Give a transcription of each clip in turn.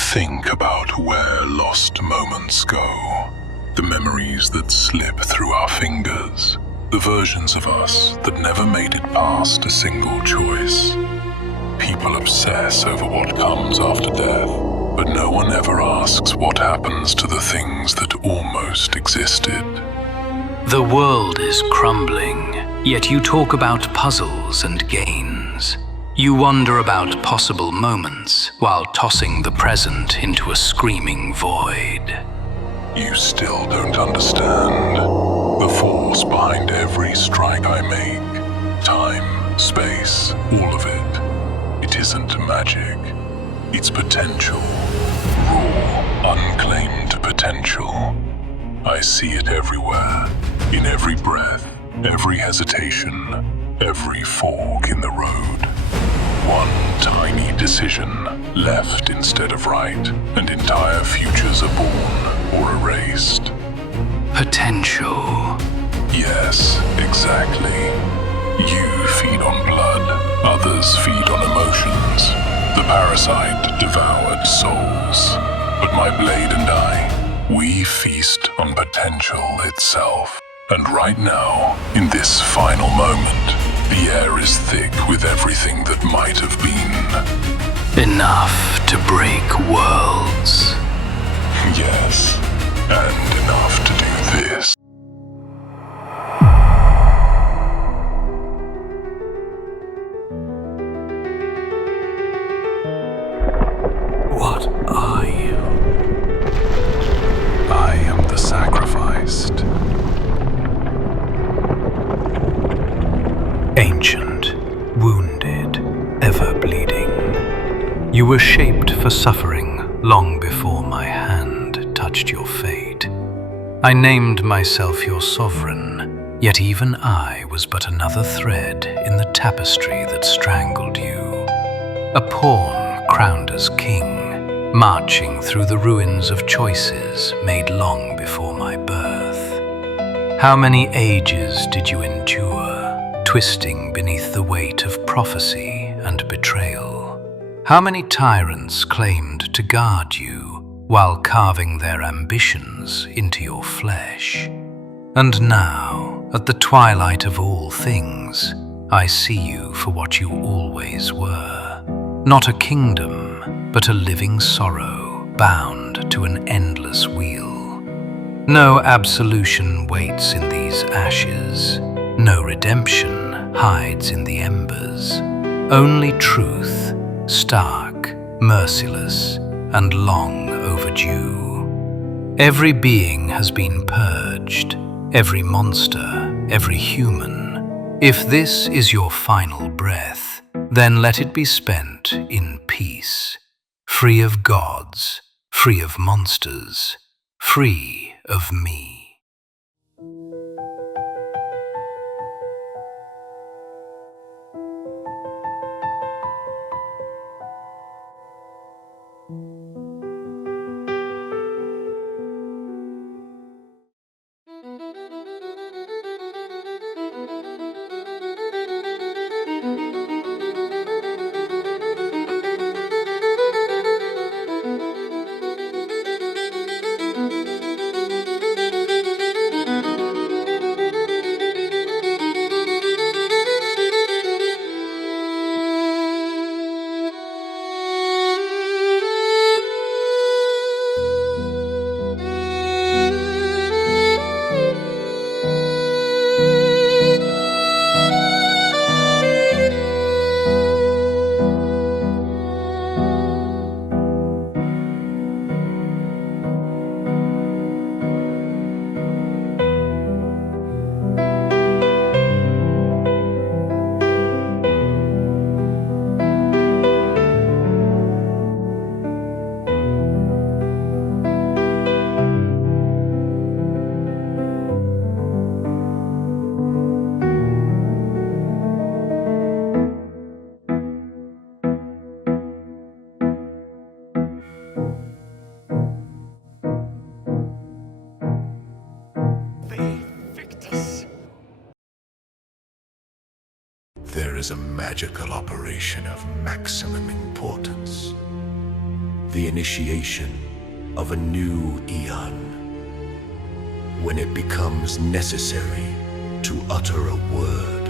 think about where lost moments go? The memories that slip through our fingers, the versions of us that never made it past a single choice. People obsess over what comes after death, but no one ever asks what happens to the things that almost existed. The world is crumbling, yet you talk about puzzles and gains. You wonder about possible moments while tossing the present into a screaming void. You still don't understand the force behind every strike I make. Time, space, all of it. It isn't magic. It's potential. Raw, unclaimed potential. I see it everywhere. In every breath, every hesitation, every fork in the road. One tiny decision, left instead of right, and entire futures are born or erased. Potential. Yes, exactly. You feed on blood, others feed on emotions. The parasite devoured souls. But my blade and I, we feast on potential itself. And right now, in this final moment, the air is thick with everything that might have been. Enough to break worlds. Yes, and enough to do this. What are you? I am the sacrificed. Ancient, wounded, ever bleeding. You were shaped for suffering long before my hand touched your fate. I named myself your sovereign, yet even I was but another thread in the tapestry that strangled you. A pawn crowned as king, marching through the ruins of choices made long before my birth. How many ages did you endure, twisting beneath the weight of prophecy and betrayal? How many tyrants claimed to guard you while carving their ambitions into your flesh? And now, at the twilight of all things, I see you for what you always were. Not a kingdom, but a living sorrow bound to an endless wheel. No absolution waits in these ashes. No redemption hides in the embers. Only truth, stark, merciless, and long overdue. Every being has been purged, every monster, every human. If this is your final breath, then let it be spent in peace, free of gods, free of monsters, free of me. There is a magical operation of maximum importance. the initiation of a new eon, when it becomes necessary to utter a word,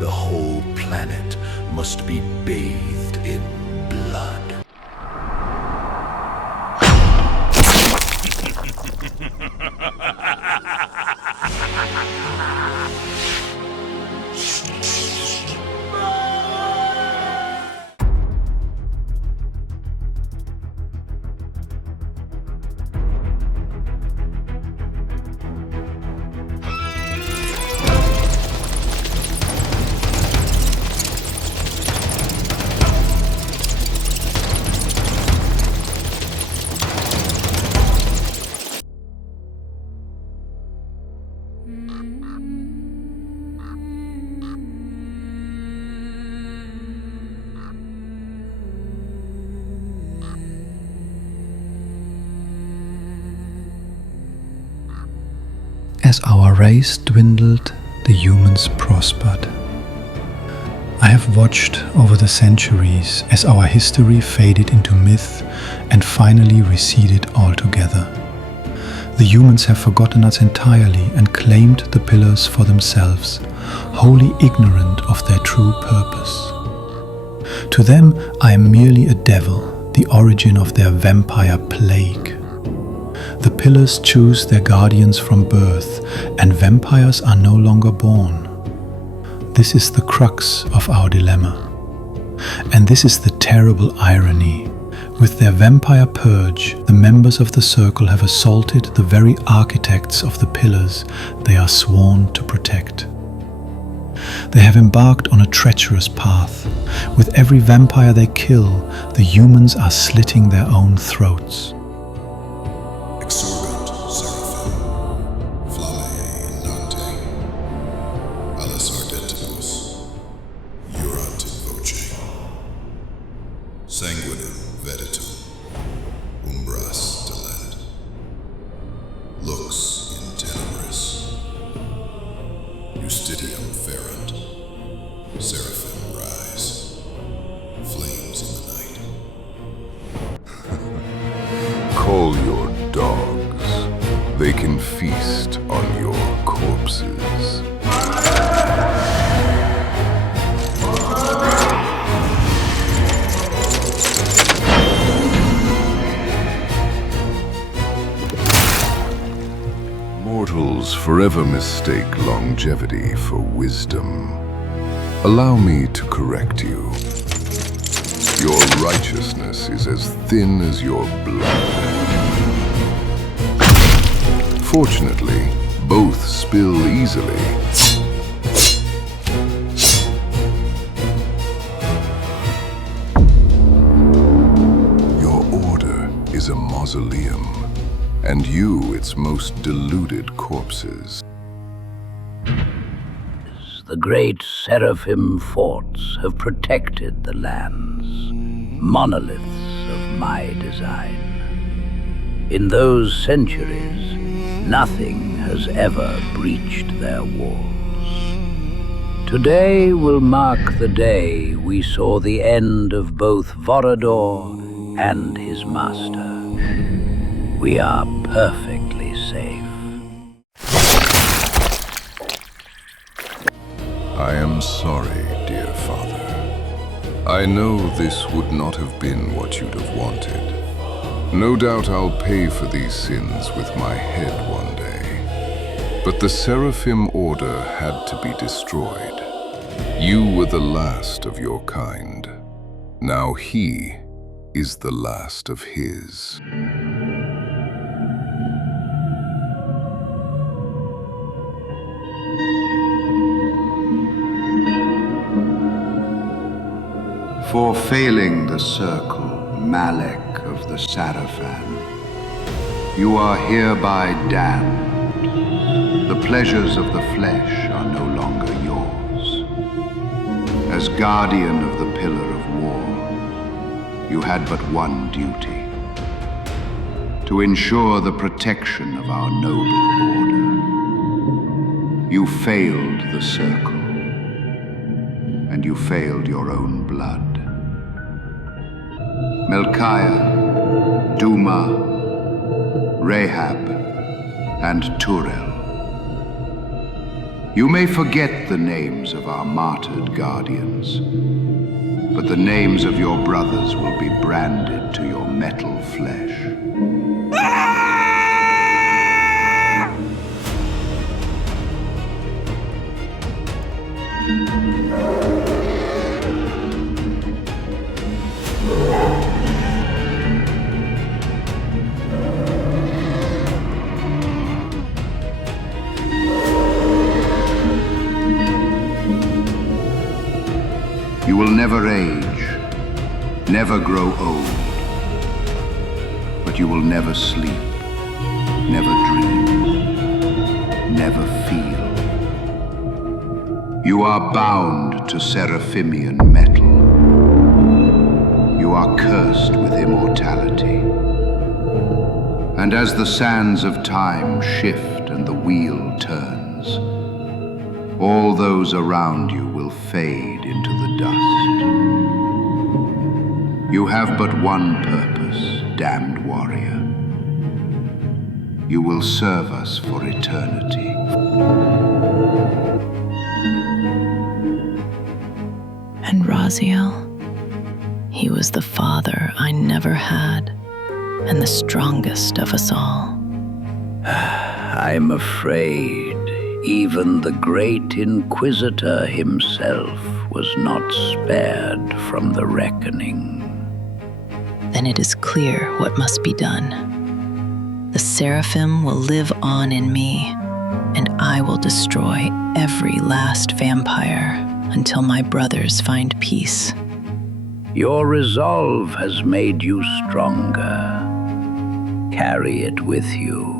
the whole planet must be bathed in blood. As our race dwindled, the humans prospered. I have watched over the centuries as our history faded into myth and finally receded altogether. The humans have forgotten us entirely and claimed the pillars for themselves, wholly ignorant of their true purpose. To them, I am merely a devil, the origin of their vampire plague. The pillars choose their guardians from birth, and vampires are no longer born. This is the crux of our dilemma. And this is the terrible irony. With their vampire purge, the members of the Circle have assaulted the very architects of the pillars they are sworn to protect. They have embarked on a treacherous path. With every vampire they kill, the humans are slitting their own throats. Sanguinem vetitum, umbras delent. Lux in tenebris, justitium ferent. Seraphim rise, flames in the night. Call your dogs. They can feast on your corpses. Mortals forever mistake longevity for wisdom. Allow me to correct you. Your righteousness is as thin as your blood. Fortunately, both spill easily. Your order is a mausoleum, and you its most deluded corpses. The great seraphim forts have protected the lands, monoliths of my design. In those centuries, nothing has ever breached their walls. Today will mark the day we saw the end of both Vorador and his master. We are perfectly safe. I am sorry, dear father. I know this would not have been what you'd have wanted. No doubt I'll pay for these sins with my head one day. But the Seraphim Order had to be destroyed. You were the last of your kind. Now he is the last of his. For failing the circle, Malek of the Sarafan, you are hereby damned. The pleasures of the flesh are no longer yours. As guardian of the Pillar of War, you had but one duty: to ensure the protection of our noble order. You failed the circle, and you failed your own blood. Melchiah, Duma, Rahab, and Turel. You may forget the names of our martyred guardians, but the names of your brothers will be branded to your metal flesh. You will never age, never grow old, but you will never sleep, never dream, never feel. You are bound to Seraphimian metal. You are cursed with immortality. And as the sands of time shift and the wheel turns, all those around you will fade into the dust. You have but one purpose, damned warrior. You will serve us for eternity. And Raziel, he was the father I never had, and the strongest of us all. I'm afraid even the great Inquisitor himself was not spared from the reckoning. Then it is clear what must be done. The Seraphim will live on in me, and I will destroy every last vampire until my brothers find peace. Your resolve has made you stronger. Carry it with you.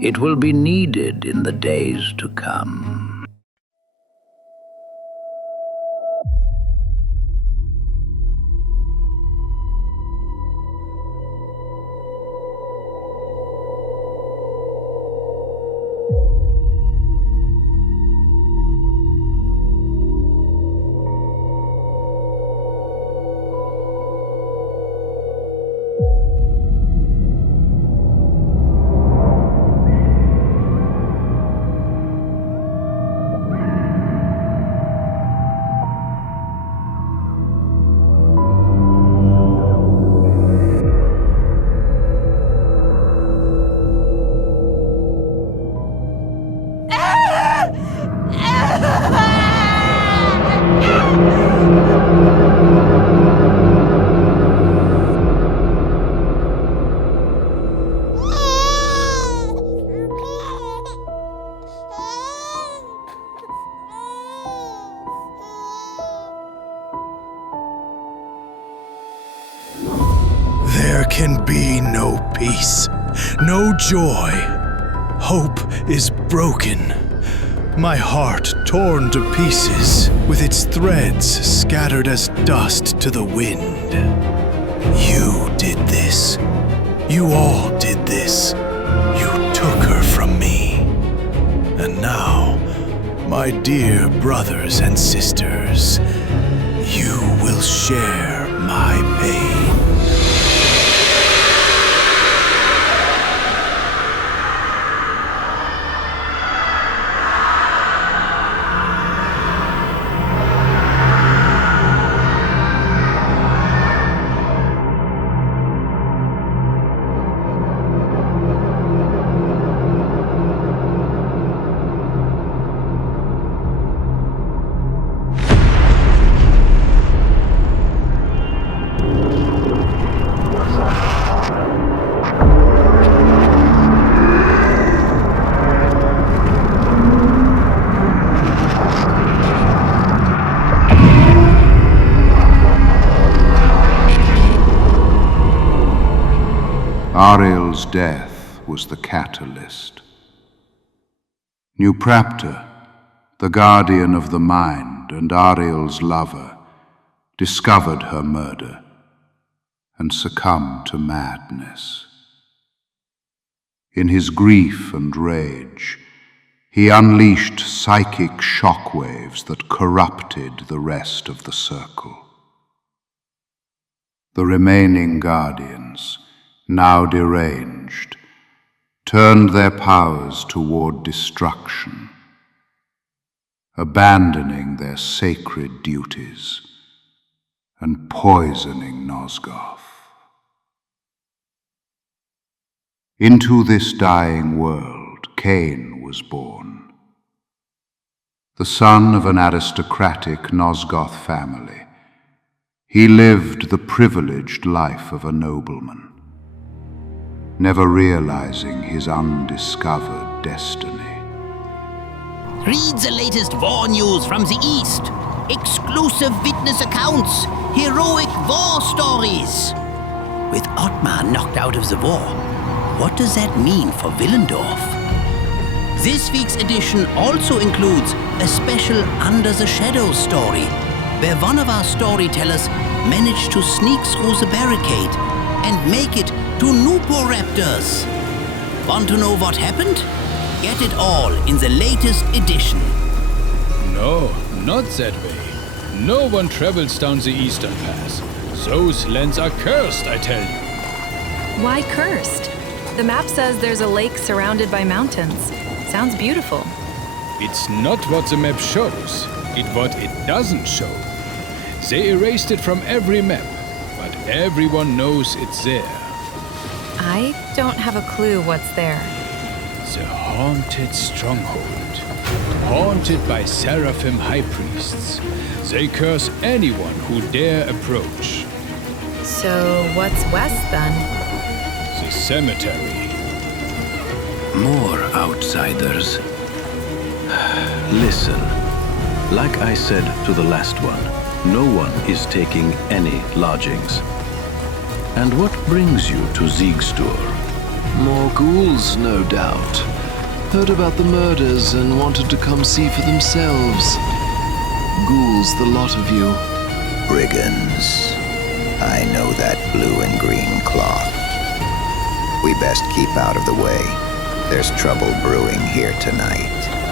It will be needed in the days to come. There can be no peace, no joy. Hope is broken. My heart torn to pieces, with its threads scattered as dust to the wind. You did this. You all did this. You took her from me. And now, my dear brothers and sisters, you will share my pain. Ariel's death was the catalyst. Nupraptor, the guardian of the mind and Ariel's lover, discovered her murder and succumbed to madness. In his grief and rage, he unleashed psychic shockwaves that corrupted the rest of the circle. The remaining guardians, now deranged, turned their powers toward destruction, abandoning their sacred duties and poisoning Nosgoth. Into this dying world, Kain was born, the son of an aristocratic Nosgoth family. He lived the privileged life of a nobleman, never realizing his undiscovered destiny. Read the latest war news from the East. Exclusive witness accounts. Heroic war stories. With Ottmar knocked out of the war, what does that mean for Willendorf? This week's edition also includes a special Under the Shadows story, where one of our storytellers managed to sneak through the barricade and make it to Nuporaptors. Want to know what happened? Get it all in the latest edition. No, not that way. No one travels down the Eastern Pass. Those lands are cursed, I tell you. Why cursed? The map says there's a lake surrounded by mountains. Sounds beautiful. It's not what the map shows. It's what it doesn't show. They erased it from every map, but everyone knows it's there. I don't have a clue what's there. The haunted stronghold. Haunted by seraphim high priests. They curse anyone who dare approach. So what's west then? The cemetery. More outsiders. Listen, like I said to the last one, no one is taking any lodgings. And what brings you to Siegstor? More ghouls, no doubt. Heard about the murders and wanted to come see for themselves. Ghouls, the lot of you. Brigands. I know that blue and green cloth. We best keep out of the way. There's trouble brewing here tonight.